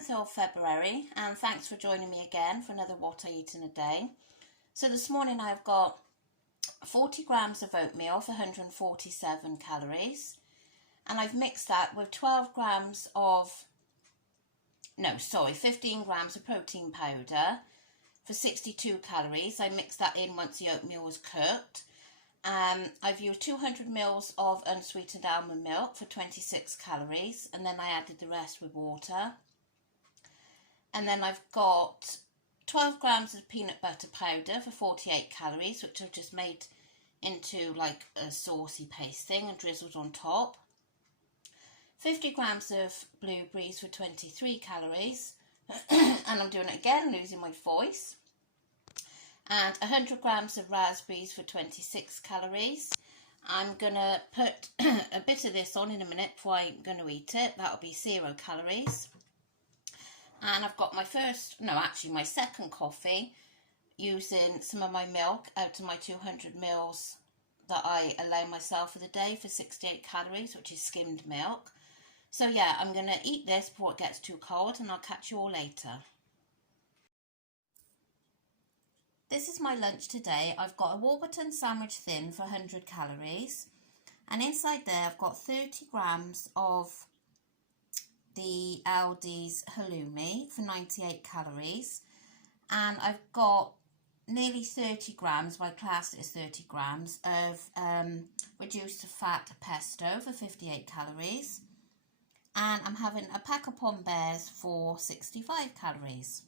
7th of February, and thanks for joining me again for another What I Eat in a Day. So this morning I've got 40 grams of oatmeal for 147 calories, and I've mixed that with 15 grams of protein powder for 62 calories. I mixed that in once the oatmeal was cooked. I've used 200 mils of unsweetened almond milk for 26 calories, and then I added the rest with water. And then I've got 12 grams of peanut butter powder for 48 calories, which I've just made into like a saucy paste thing and drizzled on top. 50 grams of blueberries for 23 calories, and I'm doing it again, losing my voice. And 100 grams of raspberries for 26 calories. I'm going to put a bit of this on in a minute before I'm going to eat it. That'll be 0 calories. And I've got my second coffee, using some of my milk out of my 200 mils that I allow myself for the day for 68 calories, which is skimmed milk. So yeah, I'm going to eat this before it gets too cold, and I'll catch you all later. This is my lunch today. I've got a Warburton sandwich thin for 100 calories, and inside there I've got 30 grams of the Aldi's halloumi for 98 calories, and I've got nearly 30 grams, my class is 30 grams, of reduced to fat pesto for 58 calories, and I'm having a pack of Pom Bears for 65 calories.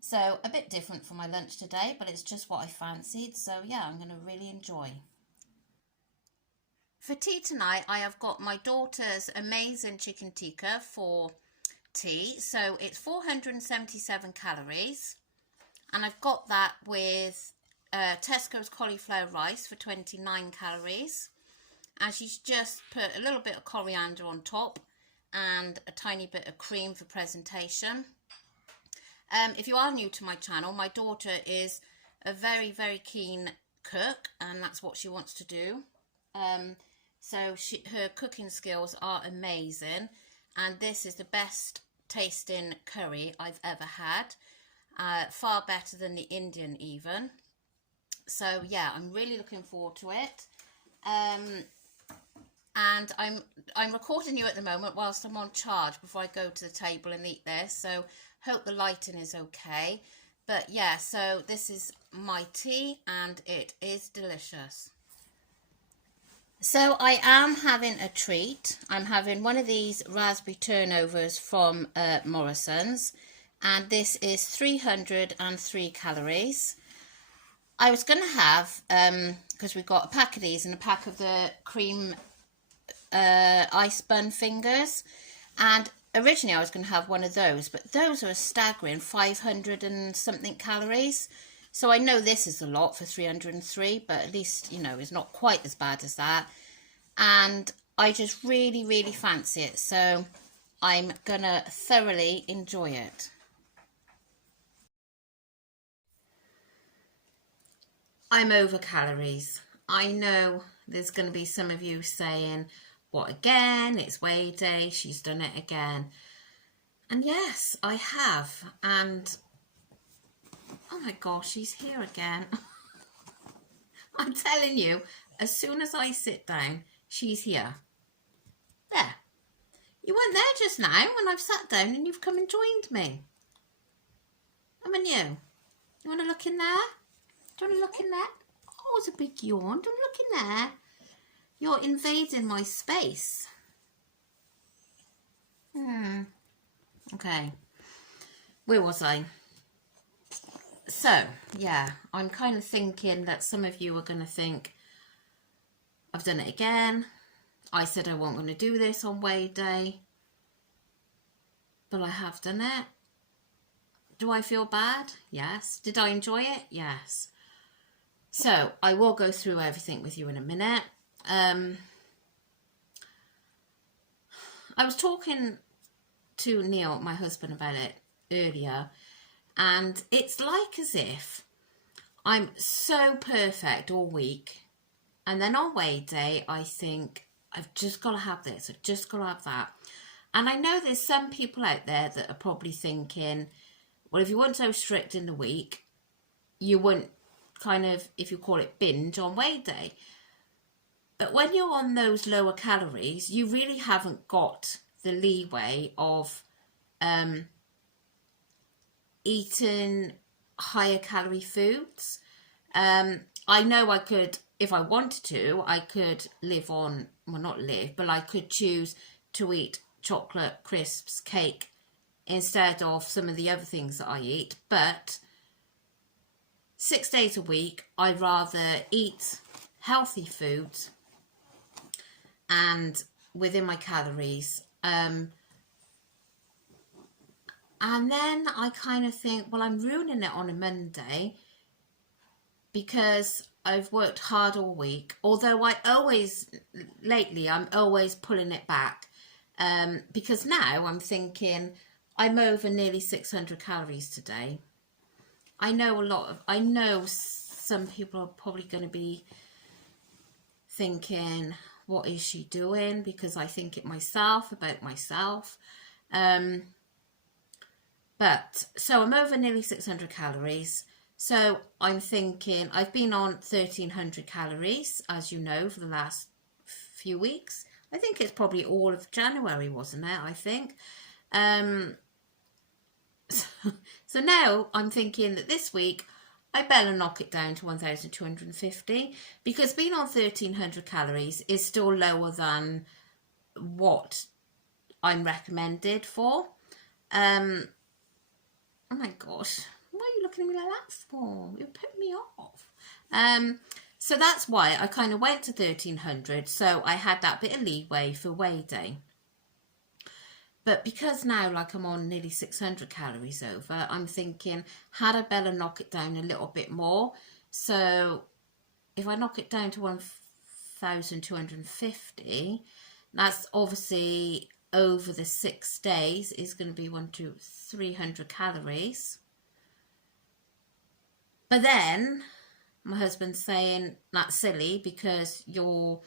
So a bit different for my lunch today, but it's just what I fancied. So yeah, I'm going to really enjoy. For tea tonight, I have got my daughter's amazing chicken tikka for tea. So it's 477 calories. And I've got that with Tesco's cauliflower rice for 29 calories. And she's just put a little bit of coriander on top and a tiny bit of cream for presentation. If you are new to my channel, my daughter is a very, very keen cook, and that's what she wants to do. So her cooking skills are amazing, and this is the best tasting curry I've ever had. Far better than the Indian even. So yeah, I'm really looking forward to it. And I'm recording you at the moment whilst I'm on charge before I go to the table and eat this. So hope the lighting is okay. But yeah, so this is my tea and it is delicious. So I am having a treat. I'm having one of these raspberry turnovers from Morrison's, and this is 303 calories. I was going to have, because we've got a pack of these and a pack of the cream ice bun fingers, and originally I was going to have one of those, but those are a staggering 500 and something calories. So I know this is a lot for 303, but at least, you know, it's not quite as bad as that. And I just really, really fancy it. So I'm going to thoroughly enjoy it. I'm over calories. I know there's going to be some of you saying, what again? It's weigh day. She's done it again. And yes, I have. And oh my gosh, she's here again. I'm telling you, as soon as I sit down, she's here. There. You weren't there just now when I've sat down and you've come and joined me. Haven't you? You want to look in there? Do you want to look in there? Oh, it's a big yawn. Don't look in there. You're invading my space. Okay. Where was I? So, yeah, I'm kind of thinking that some of you are going to think, I've done it again. I said I wasn't going to do this on weigh day. But I have done it. Do I feel bad? Yes. Did I enjoy it? Yes. So, I will go through everything with you in a minute. I was talking to Neil, my husband, about it earlier, and it's like as if I'm so perfect all week, and then on weigh day I think I've just got to have this, I've just got to have that, And I know there's some people out there that are probably thinking, well, if you weren't so strict in the week, you wouldn't kind of, if you call it, binge on weigh day. But when you're on those lower calories, you really haven't got the leeway of eating higher calorie foods. I know I could, if I wanted to, I could live on, well, not live, but I could choose to eat chocolate, crisps, cake, instead of some of the other things that I eat. But 6 days a week, I'd rather eat healthy foods and within my calories. And then I kind of think, well, I'm ruining it on a Monday because I've worked hard all week. Although lately, I'm always pulling it back. Because now I'm thinking I'm over nearly 600 calories today. I know some people are probably going to be thinking, what is she doing? Because I think it myself, about myself. But so I'm over nearly 600 calories. So I'm thinking, I've been on 1,300 calories, as you know, for the last few weeks. I think it's probably all of January, wasn't it? I think. So now I'm thinking that this week I better knock it down to 1,250, because being on 1,300 calories is still lower than what I'm recommended for. Oh my gosh, why are you looking at me like that for? You're putting me off. So that's why I kind of went to 1,300, so I had that bit of leeway for weigh day. But because now, like, I'm on nearly 600 calories over, I'm thinking, had I better knock it down a little bit more? So if I knock it down to 1,250, that's obviously over the 6 days is going to be 300 calories. But then my husband's saying that's silly because you're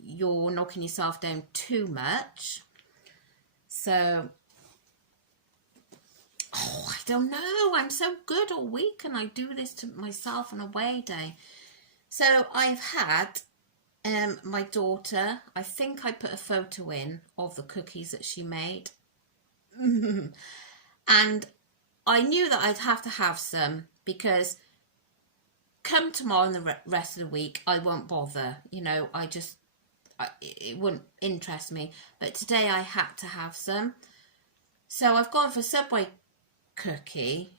knocking yourself down too much. So, I don't know. I'm so good all week and I do this to myself on a weigh day. So I've had my daughter, I think I put a photo in of the cookies that she made. And I knew that I'd have to have some, because come tomorrow and the rest of the week, I won't bother. You know, it wouldn't interest me. But today I had to have some. So I've gone for Subway cookie,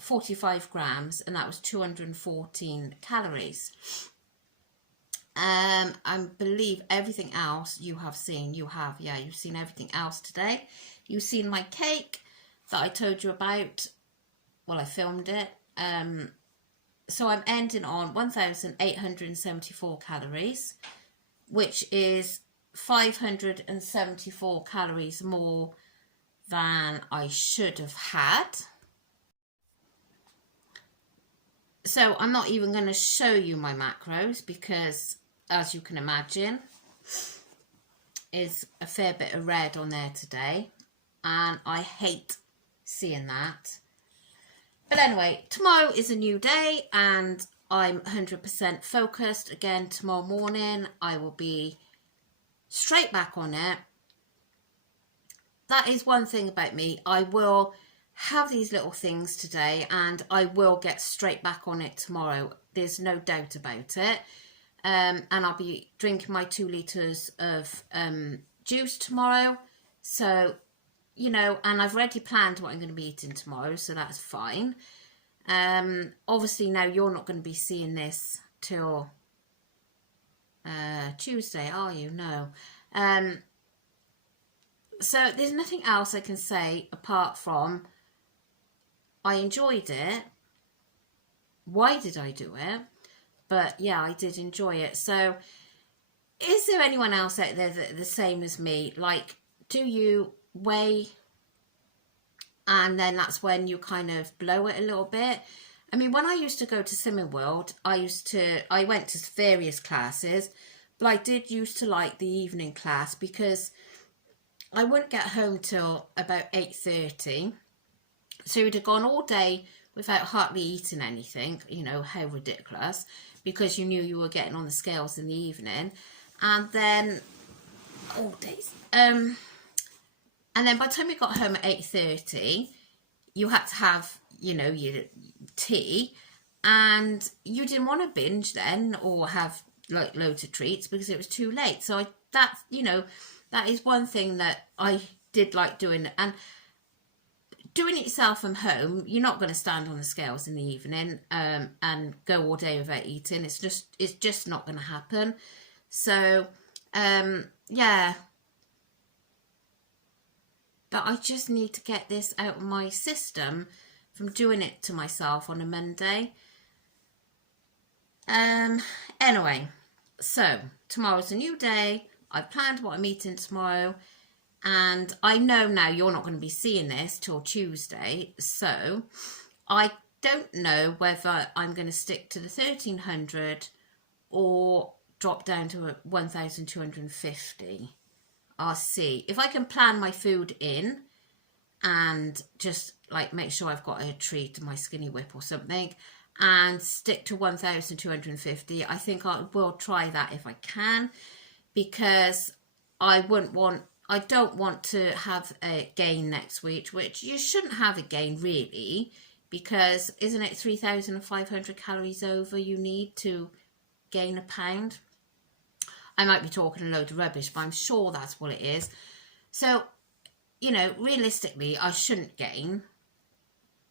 45 grams, and that was 214 calories. I believe everything else you have seen. You've seen everything else today. You've seen my cake that I told you about. Well, I filmed it. So I'm ending on 1,874 calories, which is 574 calories more than I should have had. So I'm not even going to show you my macros because, as you can imagine, is a fair bit of red on there today, and I hate seeing that. But anyway, tomorrow is a new day and I'm 100% focused. Again, tomorrow morning I will be straight back on it. That is one thing about me. I will have these little things today and I will get straight back on it tomorrow. There's no doubt about it. And I'll be drinking my 2 litres of juice tomorrow. So, you know, and I've already planned what I'm going to be eating tomorrow, so that's fine. Obviously now you're not going to be seeing this till Tuesday, are you? No. So there's nothing else I can say apart from I enjoyed it. Why did I do it? But yeah, I did enjoy it. So is there anyone else out there that are the same as me? Like, do you weigh and then that's when you kind of blow it a little bit? I mean, when I used to go to Slimming World, I went to various classes, I did used to like the evening class because I wouldn't get home till about 8:30. So you'd have gone all day without hardly eating anything, you know, how ridiculous, because you knew you were getting on the scales in the evening. And then, all days. And then by the time you got home at 8:30, you had to have, you know, your tea, and you didn't want to binge then or have like loads of treats because it was too late. So that, you know, that is one thing that I did like doing. And doing it yourself from home, you're not going to stand on the scales in the evening and go all day without eating. It's just not going to happen. So yeah, but I just need to get this out of my system from doing it to myself on a Monday. Anyway, so tomorrow's a new day. I've planned what I'm eating tomorrow, and I know now you're not going to be seeing this till Tuesday, so I don't know whether I'm going to stick to the 1,300 or drop down to 1,250. I'll see if I can plan my food in and just like make sure I've got a treat, my skinny whip or something, and stick to 1,250. I think I will try that if I can, because I don't want to have a gain next week, which you shouldn't have a gain really, because isn't it 3,500 calories over you need to gain a pound? I might be talking a load of rubbish, but I'm sure that's what it is. So, you know, realistically, I shouldn't gain.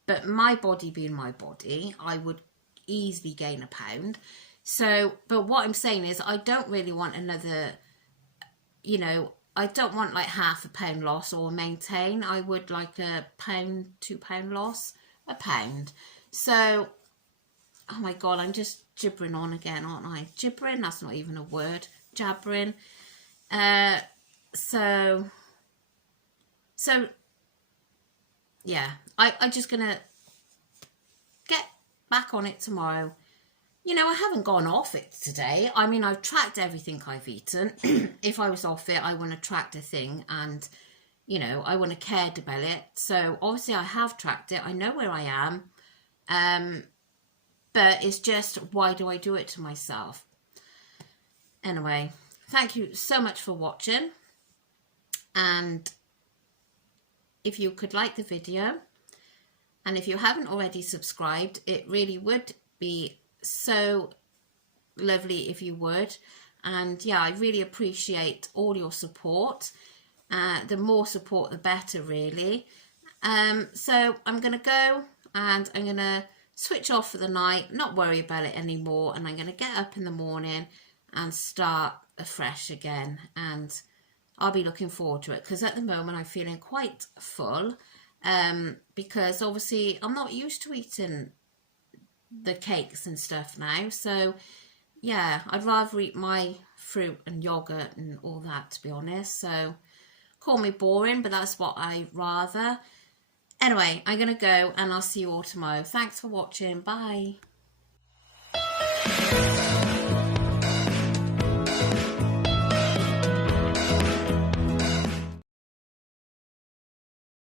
But my body being my body, I would easily gain a pound. So, but what I'm saying is I don't really want another, you know, I don't want like half a pound loss or maintain. I would like a pound, £2 loss, a pound. So, oh my God, I'm just gibbering on again, aren't I? Gibbering, that's not even a word. Jabbering. So yeah, I'm just gonna get back on it tomorrow. You know, I haven't gone off it today. I mean, I've tracked everything I've eaten. If I was off it, I wouldn't have tracked a thing, and you know, I wouldn't have cared about it. So obviously I have tracked it. I know where I am. But it's just, why do I do it to myself? Anyway, thank you so much for watching, and if you could like the video, and if you haven't already subscribed, it really would be so lovely if you would. And yeah, I really appreciate all your support. The more support the better really. So I'm gonna go and I'm gonna switch off for the night, not worry about it anymore, and I'm gonna get up in the morning and start afresh again, and I'll be looking forward to it, because at the moment I'm feeling quite full, because obviously I'm not used to eating the cakes and stuff now. So yeah, I'd rather eat my fruit and yogurt and all that, to be honest. So call me boring, but that's what I rather. Anyway, I'm gonna go, and I'll see you all tomorrow. Thanks for watching. Bye.